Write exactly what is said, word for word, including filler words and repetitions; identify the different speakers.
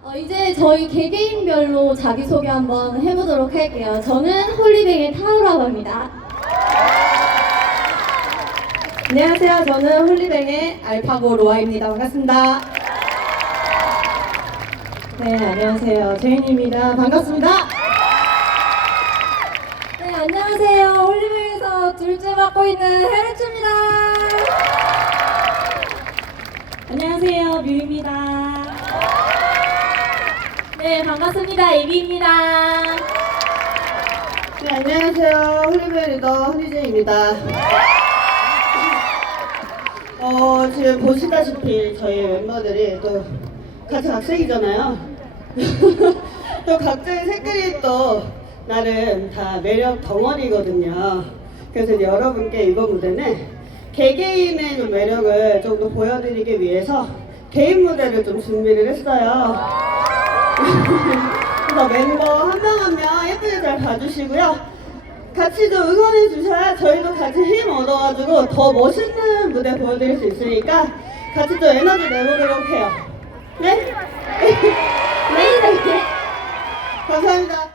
Speaker 1: 어, 이제 저희 개개인별로 자기소개 한번 해보도록 할게요. 저는 홀리뱅의 타우라고 합니다.
Speaker 2: 안녕하세요. 저는 홀리뱅의 알파고 로아입니다. 반갑습니다. 네, 안녕하세요. 제인입니다. 반갑습니다.
Speaker 1: 네, 안녕하세요. 홀리뱅에서 둘째 맡고 있는 헤르츠입니다.
Speaker 2: 안녕하세요. 뮤입니다.
Speaker 1: 네, 반갑습니다. 이비입니다.
Speaker 2: 네, 안녕하세요. 홀리뱅 리더 허니제입니다. 어, 지금 보시다시피 저희 멤버들이 또 같이 각색이잖아요. 또 각자의 색깔이 또 나름 다 매력 덩어리거든요. 그래서 이제 여러분께 이번 무대는 개개인의 좀 매력을 좀 더 보여드리기 위해서 개인 무대를 좀 준비를 했어요. 그래서 멤버 한 명 한 명 예쁘게 잘 봐주시고요. 같이 좀 응원해 주셔야 저희도 같이 힘 얻어가지고 더 멋있는 무대 보여드릴 수 있으니까 같이 좀 에너지 내보도록 해요. 네? 네. 감사합니다.